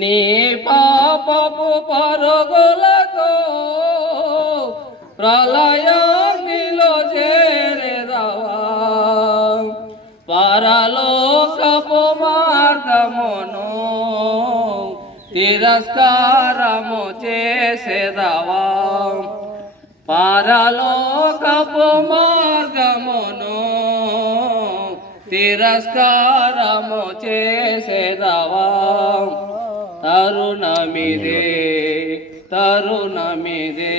నీ పాపపు పరుగులతో ప్రళయాగ్నిలో చేరెదవా పరలోకపు మార్గమును తిరస్కారము చేసేదవా పరలోకపు మార్గమును తిరస్కారము చేసేదవా తరుణమిదే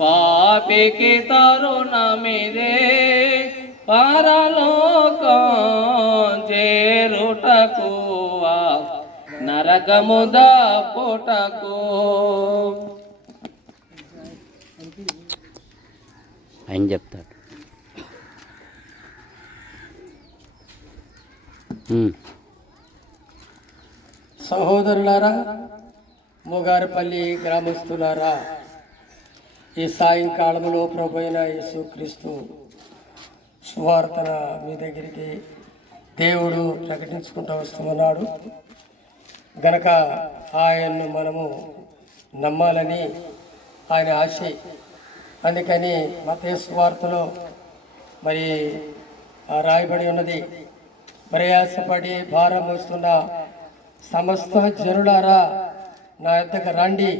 పాపికి తరుణమిదే పరలోకం చేరుటకు నరకము దాపుటకు. ఆయన చెప్తాడు. సహోదరులారా, మూగారపల్లి గ్రామస్తులారా, ఈ సాయంకాలంలో ప్రభువైన యేసుక్రీస్తు సువార్తన మీ దగ్గరికి దేవుడు ప్రకటించుకుంటూ వస్తున్నాడు గనక ఆయన్ను మనము నమ్మాలని ఆయన ఆశ. అందుకని మత్తయి సువార్తలో మరి రాయబడి ఉన్నది, ప్రయాసపడి భారం మోస్తున్న సమస్త జనులారా నా యొద్దకు రండి,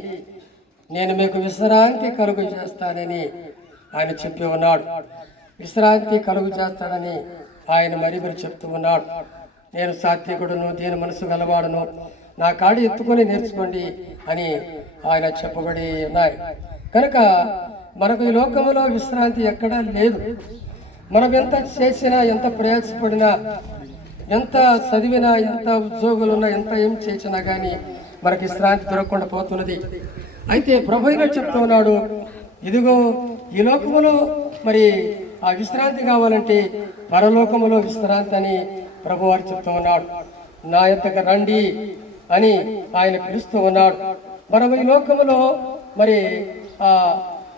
నేను మీకు విశ్రాంతి కలుగు చేస్తానని ఆయన చెప్పి ఉన్నాడు. విశ్రాంతి కలుగు చేస్తాడని ఆయన మరి చెప్తూ ఉన్నాడు. నేను సాత్వికుడును, దీని మనసు గలవాడును, నా కాడి ఎత్తుకొని నేర్చుకోండి అని ఆయన చెప్పబడి ఉన్నాయి. కనుక మనకు ఈ లోకంలో విశ్రాంతి ఎక్కడా లేదు. మనం ఎంత చేసినా, ఎంత ప్రయాసపడినా, ఎంత చదివినా, ఎంత ఉద్యోగులున్నా, ఎంత ఏం చేసినా కానీ మనకి విశ్రాంతి దొరకకుండా పోతున్నది. అయితే ప్రభువుగా చెప్తూ ఉన్నాడు, ఇదిగో ఈ లోకములో మరి ఆ విశ్రాంతి కావాలంటే పరలోకములో విశ్రాంతి అని ప్రభువారు చెప్తూ ఉన్నాడు. నా యొద్దకు రండి అని ఆయన పిలుస్తూ ఉన్నాడు. మనం ఈ లోకములో మరి ఆ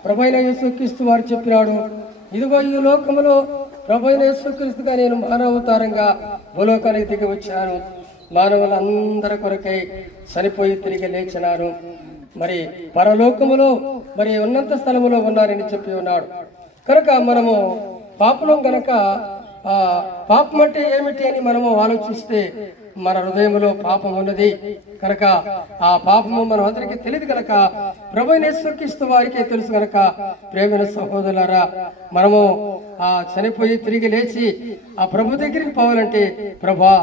ప్రభువైన యేసుక్రీస్తు వారు చెప్పినాడు, ఇదిగో ఈ లోకములో ప్రభువైన యేసుక్రీస్తుగా నేను మానవతారంగా భూలోకానికి దిగి వచ్చాను, మానవులందరి కొరకై చనిపోయి తిరిగి లేచినాను, మరి పరలోకములో మరి ఉన్నత స్థలములో ఉన్నారని చెప్పి ఉన్నాడు. కనుక మనము పాపలం గనక పాపం అంటే ఏమిటి అని మనము ఆలోచిస్తే మన హృదయంలో పాపం ఉన్నది కనుక ఆ పాపము మనం అందరికీ తెలియదు కనుక ప్రభువైన యేసుక్రీస్తు వారికే తెలుసు కనుక ప్రేమైన సహోదరులారా, మనము చనిపోయి తిరిగి లేచి ఆ ప్రభు దగ్గరికి పోవాలంటే, ప్రభా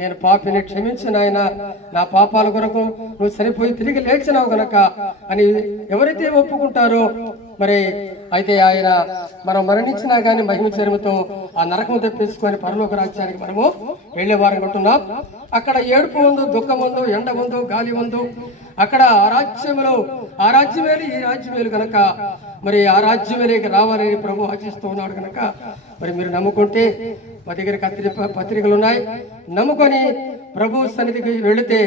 నేను పాపిని క్షమించిన ఆయన, నా పాపాల కొరకు నువ్వు చనిపోయి తిరిగి లేచినావు గనక అని ఎవరైతే ఒప్పుకుంటారో మరి అయితే ఆయన మనం మరణించినా కానీ మహిమ చర్మతో ఆ నరకం తెప్పించుకొని పరలోక రాజ్యానికి మనము వెళ్ళేవారం ఉంటున్నాం. అక్కడ ఏడుపు ఉంది, దుఃఖం ఉంది, ఎండ ఉంది, గాలి ఉంది. అక్కడ ఆ రాజ్యమేలు ఈ రాజ్యమేలు కనుక మరి ఆ రాజ్యమేలేకి రావాలని ప్రభు ఆశిస్తూ ఉన్నాడు కనుక మరి మీరు నమ్ముకుంటే మా దగ్గర పత్రికలు ఉన్నాయి, నమ్ముకొని ప్రభు సన్నిధికి వెళితే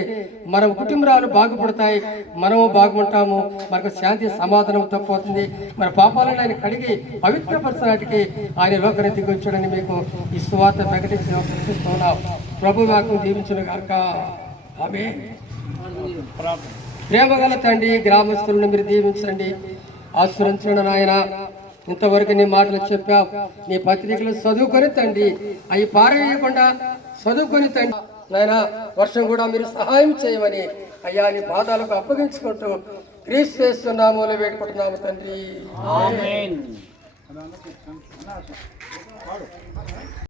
మన కుటుంబాలు బాగుపడతాయి, మనము బాగుంటాము, మనకు శాంతి సమాధానం తప్పవుతుంది. మన పాపాలను ఆయన కడిగి పవిత్రపరచడానికి ఆయన లోకాన్ని దిగి వచ్చాడని మీకు ఈ సువార్త ప్రకటిస్తున్నాం. ప్రభు వాక్కు దీవించిన గాక. ఆమేన్. ప్రేమగల తండ్రి, గ్రామస్తులను మీరు దీవించండి, ఆశీర్వదించండి నాయన. ఇంతవరకు నీ మాటలు చెప్పావు, నీ పత్రికలు చదువుకొని తండ్రి, అవి పారేయకుండా చదువుకొని తండ్రి నాయన, వర్షం కూడా మీరు సహాయం చేయమని అయ్యా నీ పాదాలకు అప్పగించుకుంటూ క్రీస్తు యేసు నామములో వేడుకుంటున్నాము తండ్రి. ఆమేన్.